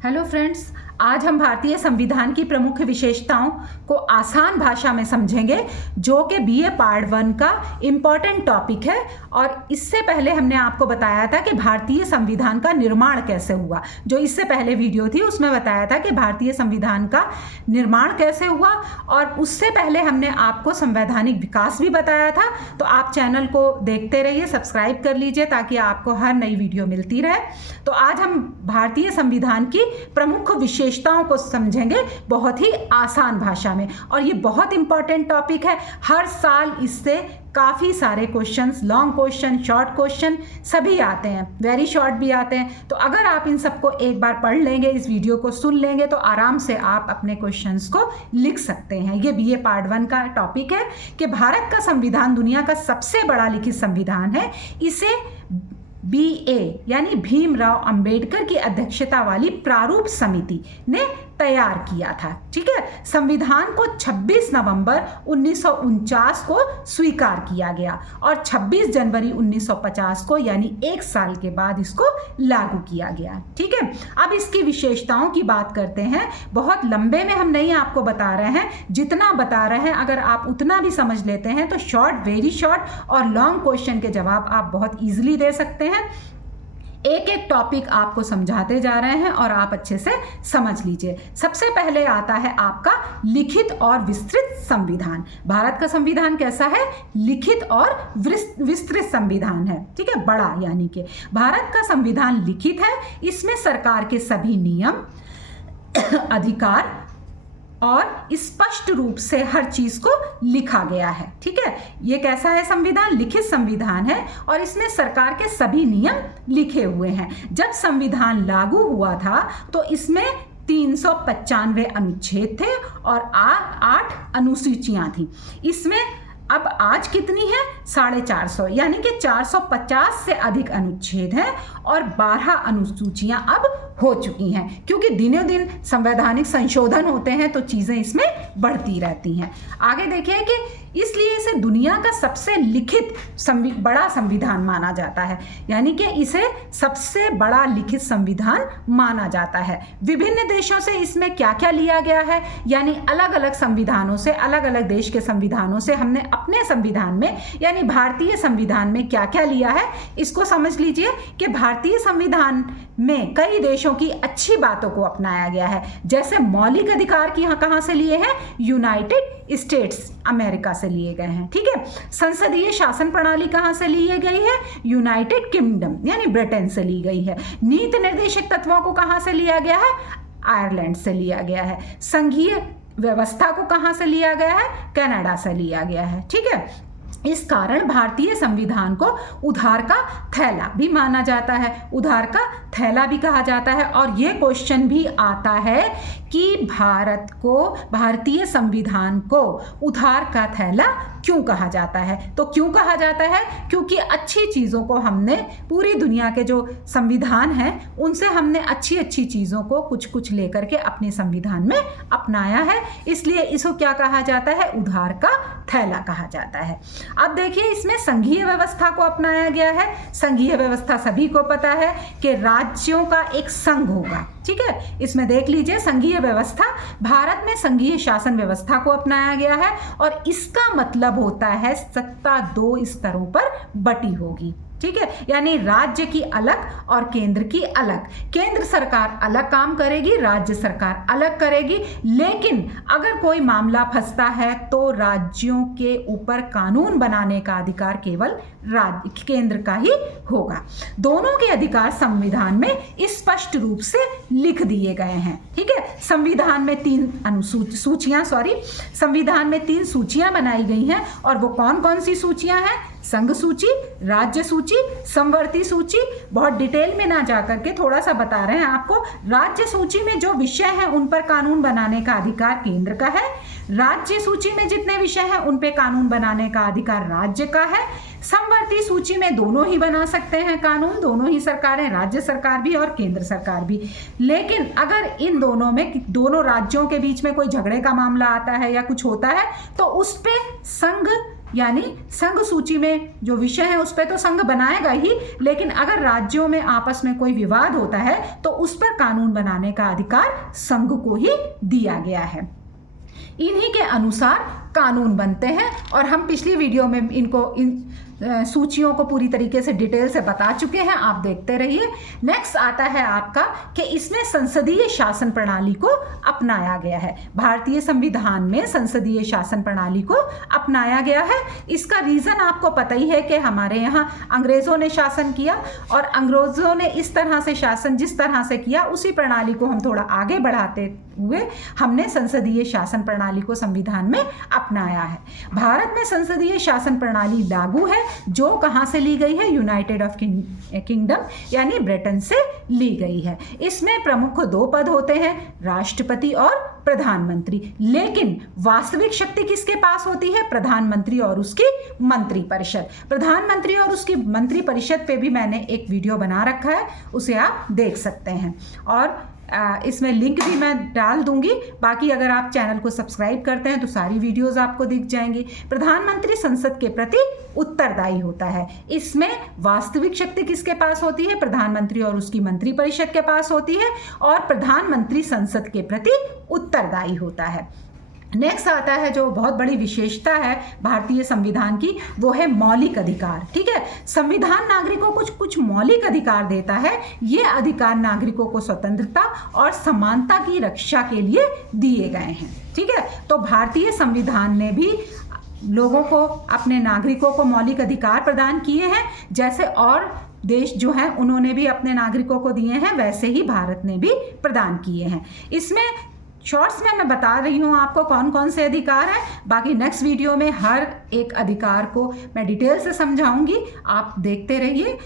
Hello friends, आज हम भारतीय संविधान की प्रमुख विशेषताओं को आसान भाषा में समझेंगे, जो कि बीए पार्ट 1 का इम्पॉर्टेंट टॉपिक है। और इससे पहले हमने आपको बताया था कि भारतीय संविधान का निर्माण कैसे हुआ। जो इससे पहले वीडियो थी उसमें बताया था कि भारतीय संविधान का निर्माण कैसे हुआ, और उससे पहले हमने आपको संवैधानिक विकास भी बताया था। तो आप चैनल को देखते रहिए, सब्सक्राइब कर लीजिए ताकि आपको हर नई वीडियो मिलती रहे। तो आज हम भारतीय संविधान की प्रमुख विशेषताओं को समझेंगे बहुत ही आसान भाषा में, और ये बहुत इंपॉर्टेंट टॉपिक है। हर साल इससे काफ़ी सारे questions, long question, short question सभी आते हैं, वेरी शॉर्ट भी आते हैं। तो अगर आप इन सबको एक बार पढ़ लेंगे, इस वीडियो को सुन लेंगे, तो आराम से आप अपने क्वेश्चंस को लिख सकते हैं। ये बीए पार्ट 1 का टॉपिक है कि भारत का संविधान दुनिया का सबसे बड़ा लिखित संविधान है। इसे बीए यानी भीमराव अंबेडकर की अध्यक्षता वाली प्रारूप समिति ने तैयार किया था। ठीक है, संविधान को 26 नवंबर 1949 को स्वीकार किया गया और 26 जनवरी 1950 को यानी एक साल के बाद इसको लागू किया गया। ठीक है, अब इसकी विशेषताओं की बात करते हैं। बहुत लंबे में हम नहीं आपको बता रहे हैं, जितना बता रहे हैं अगर आप उतना भी समझ लेते हैं तो शॉर्ट, वेरी शॉर्ट और लॉन्ग क्वेश्चन के जवाब आप बहुत ईजिली दे सकते हैं। एक एक टॉपिक आपको समझाते जा रहे हैं और आप अच्छे से समझ लीजिए। सबसे पहले आता है आपका लिखित और विस्तृत संविधान। भारत का संविधान कैसा है? लिखित और विस्तृत संविधान है। ठीक है, बड़ा यानी कि भारत का संविधान लिखित है। इसमें सरकार के सभी नियम, अधिकार और स्पष्ट रूप से हर चीज को लिखा गया है। ठीक है, ये कैसा है संविधान? लिखित संविधान है और इसमें सरकार के सभी नियम लिखे हुए हैं। जब संविधान लागू हुआ था तो इसमें 395 अनुच्छेद थे और 8 अनुसूचियां थी। इसमें अब आज कितनी है? 450, यानी कि 450 से अधिक अनुच्छेद हैं और 12 अनुसूचियां अब हो चुकी हैं, क्योंकि दिनों दिन संवैधानिक संशोधन होते हैं तो चीज़ें इसमें बढ़ती रहती हैं। आगे देखिए कि इसलिए इसे दुनिया का सबसे लिखित बड़ा संविधान माना जाता है, यानी कि इसे सबसे बड़ा लिखित संविधान माना जाता है। विभिन्न देशों से इसमें क्या क्या लिया गया है, यानी अलग अलग संविधानों से, अलग अलग देश के संविधानों से हमने अपने संविधान में यानी भारतीय संविधान में क्या क्या लिया है, इसको समझ लीजिए कि भारतीय संविधान में कई देशों की अच्छी बातों को अपनाया गया है। जैसे मौलिक अधिकार की कहाँ से लिए हैं? यूनाइटेड स्टेट्स अमेरिका से लिए गए हैं। ठीक है, संसदीय शासन प्रणाली कहाँ से ली गई है? यूनाइटेड किंगडम यानी ब्रिटेन से ली गई है। नीति निर्देशक तत्वों को कहाँ से लिया गया है? आयरलैंड से लिया गया है। संघीय व्यवस्था को कहाँ से लिया गया है? कनाडा से लिया गया है। ठीक है, इस कारण भारतीय संविधान को उधार का थैला भी माना जाता है, उधार का थैला भी कहा जाता है। और ये क्वेश्चन भी आता है कि भारतीय संविधान को उधार का थैला क्यों कहा जाता है? तो क्यों कहा जाता है? क्योंकि अच्छी चीज़ों को हमने, पूरी दुनिया के जो संविधान हैं उनसे हमने अच्छी अच्छी चीज़ों को कुछ कुछ लेकर के अपने संविधान में अपनाया है, इसलिए इसको क्या कहा जाता है? उधार का थैला कहा जाता है। अब देखिए, इसमें संघीय व्यवस्था को अपनाया गया है। संघीय व्यवस्था सभी को पता है कि राज्यों का एक संघ होगा। ठीक है, इसमें देख लीजिए संघीय व्यवस्था, भारत में संघीय शासन व्यवस्था को अपनाया गया है और इसका मतलब होता है सत्ता 2 स्तरों पर बटी होगी। ठीक है, यानी राज्य की अलग और केंद्र की अलग। केंद्र सरकार अलग काम करेगी, राज्य सरकार अलग करेगी, लेकिन अगर कोई मामला फंसता है तो राज्यों के ऊपर कानून बनाने का अधिकार केवल केंद्र का ही होगा। दोनों के अधिकार संविधान में स्पष्ट रूप से लिख दिए गए हैं। ठीक है, संविधान में 3 संविधान में 3 सूचियां बनाई गई हैं, और वो कौन कौन सी सूचियां हैं? संघ सूची, राज्य सूची, समवर्ती सूची। बहुत डिटेल में ना जाकर के थोड़ा सा बता रहे हैं आपको। राज्य सूची में जो विषय हैं उन पर कानून बनाने का अधिकार केंद्र का है। राज्य सूची में जितने विषय हैं उन पे कानून बनाने का अधिकार राज्य का है। समवर्ती सूची में दोनों ही बना सकते हैं कानून, दोनों ही सरकारें, राज्य सरकार भी और केंद्र सरकार भी। लेकिन अगर इन दोनों में, दोनों राज्यों के बीच में कोई झगड़े का मामला आता है या कुछ होता है तो उस पे संघ यानी संघ सूची में जो विषय है उस पर तो संघ बनाएगा ही, लेकिन अगर राज्यों में आपस में कोई विवाद होता है तो उस पर कानून बनाने का अधिकार संघ को ही दिया गया है। इन्हीं के अनुसार कानून बनते हैं और हम पिछली वीडियो में इन सूचियों को पूरी तरीके से डिटेल से बता चुके हैं, आप देखते रहिए। नेक्स्ट आता है आपका कि इसमें संसदीय शासन प्रणाली को अपनाया गया है। भारतीय संविधान में संसदीय शासन प्रणाली को अपनाया गया है। इसका रीज़न आपको पता ही है कि हमारे यहाँ अंग्रेज़ों ने शासन किया और अंग्रेज़ों ने इस तरह से शासन जिस तरह से किया उसी प्रणाली को हम थोड़ा आगे बढ़ाते हुए हमने संसदीय शासन प्रणाली को संविधान में अपनाया है। भारत में संसदीय शासन प्रणाली लागू है, जो कहाँ से ली गई है? यूनाइटेड ऑफ किंगडम यानी ब्रिटेन से ली गई है। इसमें प्रमुख 2 पद होते हैं, राष्ट्रपति और प्रधानमंत्री, लेकिन वास्तविक शक्ति किसके पास होती है? प्रधानमंत्री और उसकी मंत्रिपरिषद। प्रधानमंत्री और उसकी मंत्रिपरिषद पे भी मैंने एक वीडियो बना रखा है, उसे आप देख सकते हैं और इसमें लिंक भी मैं डाल दूंगी। बाकी अगर आप चैनल को सब्सक्राइब करते हैं तो सारी वीडियोस आपको दिख जाएंगी। प्रधानमंत्री संसद के प्रति उत्तरदायी होता है। इसमें वास्तविक शक्ति किसके पास होती है? प्रधानमंत्री और उसकी मंत्रिपरिषद के पास होती है और प्रधानमंत्री संसद के प्रति उत्तरदायी होता है। नेक्स्ट आता है जो बहुत बड़ी विशेषता है भारतीय संविधान की, वो है मौलिक अधिकार। ठीक है, संविधान नागरिकों को कुछ मौलिक अधिकार देता है। ये अधिकार नागरिकों को स्वतंत्रता और समानता की रक्षा के लिए दिए गए हैं। ठीक है, तो भारतीय संविधान ने भी लोगों को, अपने नागरिकों को मौलिक अधिकार प्रदान किए हैं। जैसे और देश जो हैं उन्होंने भी अपने नागरिकों को दिए हैं, वैसे ही भारत ने भी प्रदान किए हैं। इसमें शॉर्ट्स में मैं बता रही हूँ आपको कौन कौन से अधिकार हैं। बाकी नेक्स्ट वीडियो में हर एक अधिकार को मैं डिटेल से समझाऊंगी, आप देखते रहिए।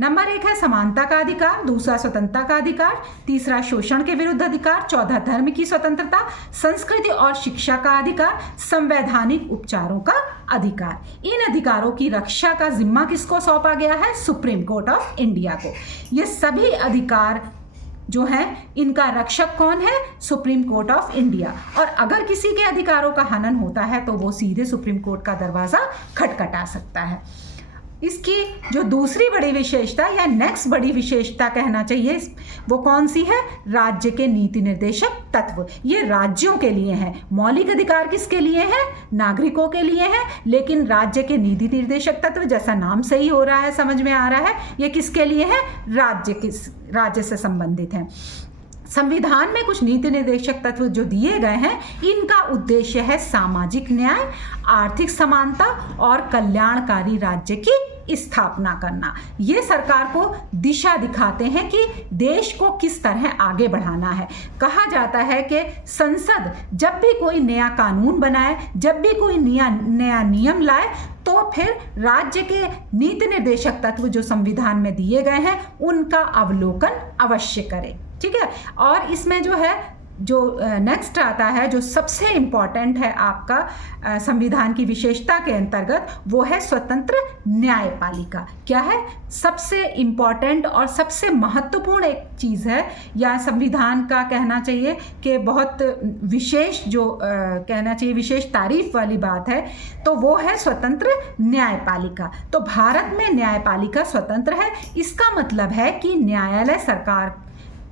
नंबर 1 है समानता का अधिकार, दूसरा स्वतंत्रता का अधिकार, तीसरा शोषण के विरुद्ध अधिकार, चौथा धर्म की स्वतंत्रता, संस्कृति और शिक्षा का अधिकार, संवैधानिक उपचारों का अधिकार। इन अधिकारों की रक्षा का जिम्मा किसको सौंपा गया है? सुप्रीम कोर्ट ऑफ इंडिया को। ये सभी अधिकार जो है इनका रक्षक कौन है? Supreme court of India. और अगर किसी के अधिकारों का हनन होता है तो वो सीधे सुप्रीम कोर्ट का दरवाज़ा खटखटा सकता है। इसकी जो दूसरी बड़ी विशेषता या नेक्स्ट बड़ी विशेषता कहना चाहिए, वो कौन सी है? राज्य के नीति निर्देशक तत्व। ये राज्यों के लिए हैं। मौलिक अधिकार किसके लिए हैं? नागरिकों के लिए हैं, लेकिन राज्य के नीति निर्देशक तत्व, जैसा नाम से ही हो रहा है, समझ में आ रहा है, ये किसके लिए है? राज्य से संबंधित हैं। संविधान में कुछ नीति निर्देशक तत्व जो दिए गए हैं, इनका उद्देश्य है सामाजिक न्याय, आर्थिक समानता और कल्याणकारी राज्य की स्थापना करना। ये सरकार को दिशा दिखाते हैं कि देश को किस तरह आगे बढ़ाना है। कहा जाता है कि संसद जब भी कोई नया कानून बनाए, जब भी कोई नया नियम लाए, तो फिर राज्य के नीति निर्देशक तत्व जो संविधान में दिए गए हैं उनका अवलोकन अवश्य करे। ठीक है, और इसमें जो है जो नेक्स्ट आता है, जो सबसे इम्पॉर्टेंट है आपका संविधान की विशेषता के अंतर्गत, वो है स्वतंत्र न्यायपालिका। क्या है? सबसे इम्पॉर्टेंट और सबसे महत्वपूर्ण एक चीज़ है, या संविधान का कहना चाहिए कि बहुत विशेष जो कहना चाहिए विशेष तारीफ वाली बात है, तो वो है स्वतंत्र न्यायपालिका। तो भारत में न्यायपालिका स्वतंत्र है। इसका मतलब है कि न्यायालय सरकार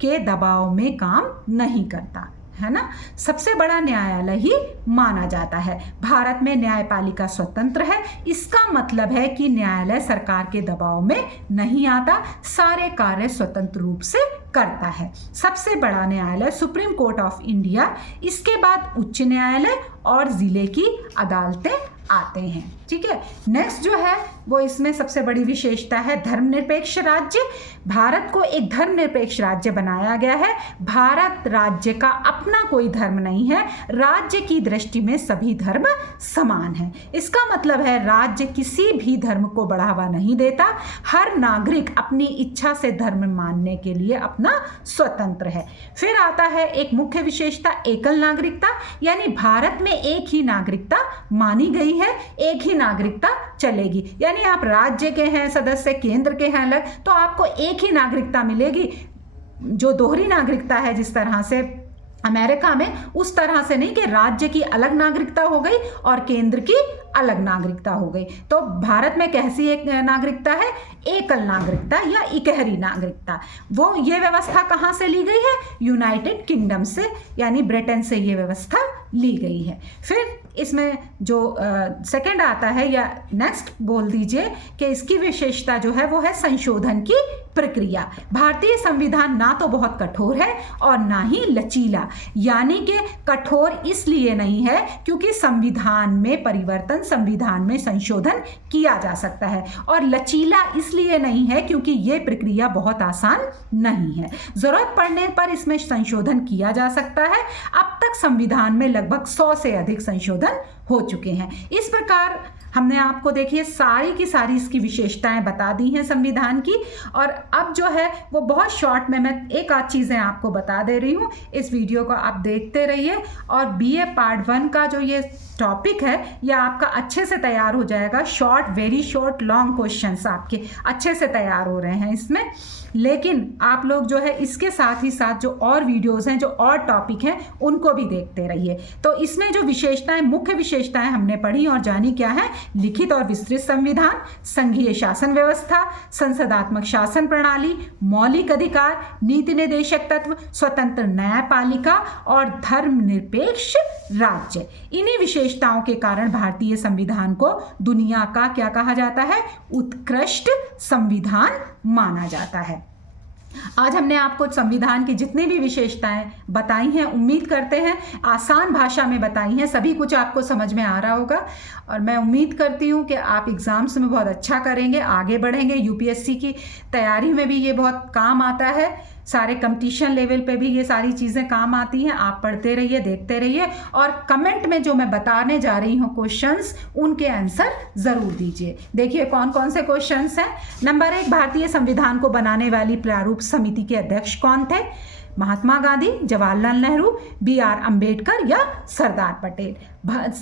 के दबाव में काम नहीं करता है ना। सबसे बड़ा न्यायालय ही माना जाता है। भारत में न्यायपालिका स्वतंत्र है। इसका मतलब है कि न्यायालय सरकार के दबाव में नहीं आता, सारे कार्य स्वतंत्र रूप से करता है। सबसे बड़ा न्यायालय सुप्रीम कोर्ट ऑफ इंडिया, इसके बाद उच्च न्यायालय और जिले की अदालतें आते हैं। ठीक है, नेक्स्ट जो है वो इसमें सबसे बड़ी विशेषता है धर्मनिरपेक्ष राज्य। भारत को एक धर्मनिरपेक्ष राज्य बनाया गया है। भारत राज्य का अपना कोई धर्म नहीं है। राज्य की दृष्टि में सभी धर्म समान हैं। इसका मतलब है राज्य किसी भी धर्म को बढ़ावा नहीं देता। हर नागरिक अपनी इच्छा से धर्म मानने के लिए अपना स्वतंत्र है। फिर आता है एक मुख्य विशेषता, एकल नागरिकता, यानी भारत में एक ही नागरिकता मानी गई है, एक ही नागरिकता चलेगी। यानी आप राज्य के हैं सदस्य, केंद्र के हैं अलग, तो आपको एक ही नागरिकता मिलेगी। जो दोहरी नागरिकता है, जिस तरह से अमेरिका में उस तरह से नहीं कि राज्य की अलग नागरिकता हो गई और केंद्र की अलग नागरिकता हो गई। तो भारत में कैसी एक नागरिकता है? एकल नागरिकता या इकहरी नागरिकता। वो ये व्यवस्था कहाँ से ली गई है? यूनाइटेड किंगडम से, यानी ब्रिटेन से ये व्यवस्था ली गई है। फिर इसमें जो सेकंड आता है या नेक्स्ट बोल दीजिए कि इसकी विशेषता जो है वो है संशोधन की प्रक्रिया। भारतीय संविधान ना तो बहुत कठोर है और ना ही लचीला, यानी कि कठोर इसलिए नहीं है क्योंकि संविधान में परिवर्तन, संविधान में संशोधन किया जा सकता है, और लचीला इसलिए नहीं है क्योंकि ये प्रक्रिया बहुत आसान नहीं है। जरूरत पड़ने पर इसमें संशोधन किया जा सकता है। अब तक संविधान में लगभग 100 से अधिक संशोधन हो चुके हैं। इस प्रकार हमने आपको देखिए सारी की सारी इसकी विशेषताएं बता दी हैं संविधान की। और अब जो है वो बहुत शॉर्ट में मैं एक आध चीज़ें आपको बता दे रही हूँ। इस वीडियो को आप देखते रहिए और बीए पार्ट 1 का जो ये टॉपिक है यह आपका अच्छे से तैयार हो जाएगा। Short, very short, long questions आपके अच्छे से तैयार हो रहे हैं इसमें। लेकिन आप लोग जो है इसके साथ ही साथ जो और वीडियोस हैं, जो और टॉपिक हैं, उनको भी देखते रहिए। तो इसमें जो विशेषताएं, मुख्य विशेषताएं हमने पढ़ी और जानी क्या है? लिखित और विस्तृत संविधान, संघीय शासन व्यवस्था, संसदात्मक शासन प्रणाली, मौलिक अधिकार, नीति निर्देशक तत्व, स्वतंत्र न्यायपालिका और धर्मनिरपेक्ष राज्य। इन्हीं विशेषताओं के कारण भारतीय संविधान को दुनिया का क्या कहा जाता है? उत्कृष्ट संविधान माना जाता है। आज हमने आपको संविधान की जितनी भी विशेषताएं बताई हैं, उम्मीद करते हैं आसान भाषा में बताई हैं, सभी कुछ आपको समझ में आ रहा होगा। और मैं उम्मीद करती हूं कि आप एग्ज़ाम्स में बहुत अच्छा करेंगे, आगे बढ़ेंगे। यूपीएससी की तैयारी में भी ये बहुत काम आता है, सारे कंपटीशन लेवल पे भी ये सारी चीज़ें काम आती हैं। आप पढ़ते रहिए, देखते रहिए और कमेंट में जो मैं बताने जा रही हूँ क्वेश्चंस, उनके आंसर ज़रूर दीजिए। देखिए कौन कौन से क्वेश्चंस हैं। नंबर 1, भारतीय संविधान को बनाने वाली प्रारूप समिति के अध्यक्ष कौन थे? महात्मा गांधी, जवाहरलाल नेहरू, BR अम्बेडकर या सरदार पटेल।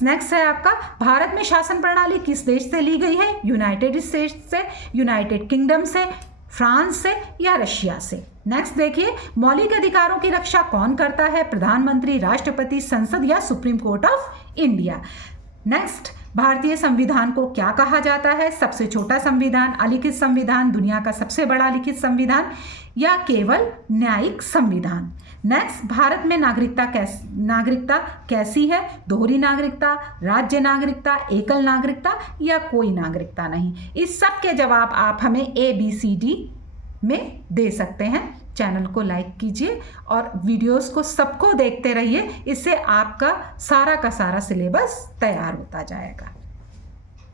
नेक्स्ट है आपका, भारत में शासन प्रणाली किस देश से ली गई है? यूनाइटेड स्टेट्स से, यूनाइटेड किंगडम से, फ्रांस से या रशिया से। नेक्स्ट देखिए, मौलिक अधिकारों की रक्षा कौन करता है? प्रधानमंत्री, राष्ट्रपति, संसद या supreme court of India. Next, भारतीय संविधान को क्या कहा जाता है? सबसे छोटा संविधान, अलिखित संविधान, दुनिया का सबसे बड़ा लिखित संविधान या केवल न्यायिक संविधान। नेक्स्ट, भारत में नागरिकता कैसी है? दोहरी नागरिकता, राज्य नागरिकता, एकल नागरिकता या कोई नागरिकता नहीं। इस सब के जवाब आप हमें ABCD में दे सकते हैं। चैनल को लाइक कीजिए और वीडियोस को सबको देखते रहिए, इससे आपका सारा का सारा सिलेबस तैयार होता जाएगा।